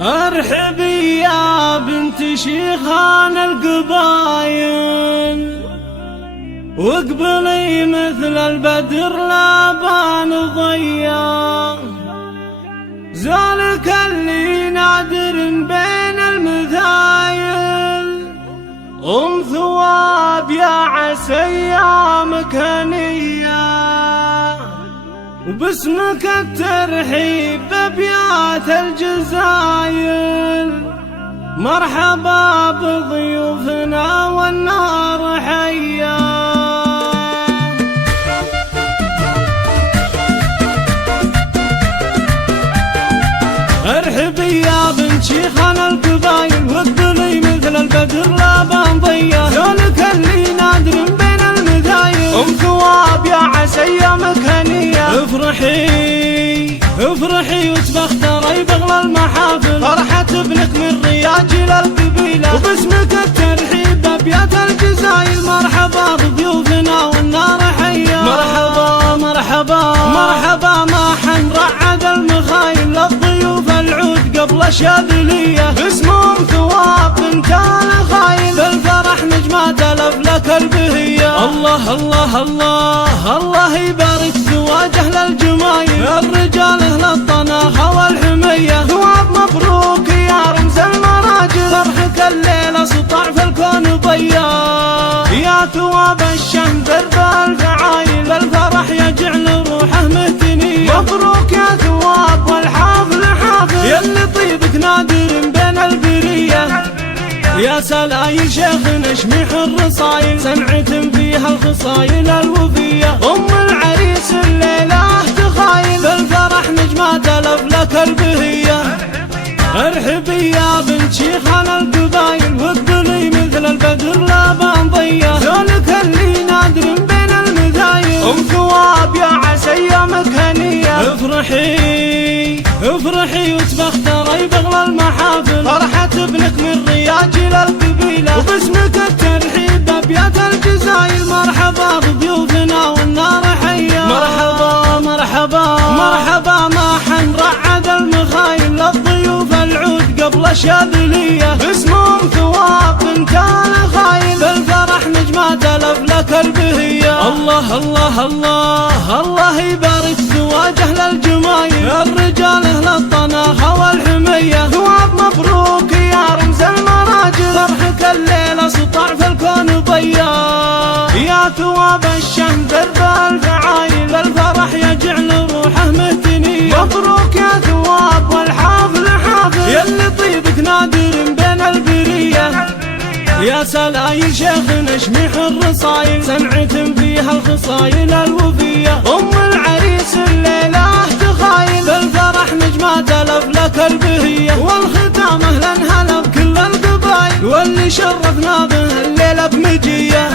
ارحبي يا بنت شيخان القبايل، واقبلي مثل البدر لا بان ضيا، ذلك اللي نادر بين المثايل، ثواب يا عسى يا مكانية، وباسمك الترحيب بأبيات الجزايل، مرحبا بضيوفنا والنار حيا. ارحبي يا بنت شيخان القبايل، واقبلي مثل البدر لا بان ضيا، ذلك اللي نادر بين المذايل، ثواب يا عسى يا مكانية. افرحي وتبختري بغلى المحافل، فرحة ابنك من رياج الى القبيلة، وباسمك الترحيب بأبيات الجزايل، مرحبا بضيوفنا والنار حيا. مرحبا مرحبا مرحبا ما حنرعد المخايل، للضيوف العود قبل الشاذلية، اسمهم ثواب بنت الخايل، بالفرح نجمات الف لك البهية. الله الله الله الله يبارك زواج اهل الجمايل، الرجال اهل الطناخة والحمية، ثواب مبروك يا رمز المراجل، فرحك الليلة سطع في الكون ضيا، يا ثواب الشهم درب الفعايل، الفرح يجعل روحه مهتنية، مبروك يا ثواب والحافل حافل، يلي طيبك نادر بين البرية، يا سلايل شيخنا شميح الرصايل، سمعة فيها الخصايل الوفية، العريس الليلة تخايل، بالفرح نجمات الف لك البهية. ارحبي يا بنت شيخان القبايل، واقبلي مثل البدر لا بان ضيا، ذلك اللي نادر بين المذايل، ثواب يا عسى يا مكانية. افرحي وتبختري بغلى المحافل، فرحة ابنك من رياج الى القبيلة، وباسمك الترحيب بأبيات الجزايل، مرحبا بضيوفنا والنار حيا. مرحبا مرحبا مرحبا ما حنرعد المخايل، للضيوف العود قبل الشاذلية، اسمهم ثواب بنت الخايل، بالفرح نجمات الف لك البهية. الله الله الله الله يبارك زواج اهل الجمايل، الرجال اهل الطناخة والحمية، ثواب مبروك يا رمز المراجل، فرحك الليلة سطع في الكون ضيا، يا ثواب الشهم درب الفعايل، الفرح يجعل روحه مهتنية، مبروك يا ثواب والحافل حافل، يلي طيبك نادر بين البرية، يا سلايل شيخنا شميح الرصايل، سمعة فيها الخصايل الوفية، العريس الليلة تخايل، بالفرح نجمات الف لك البهية، والختام اهلا هلا بكل القبايل، واللي شرفنا به الليلة بمجية.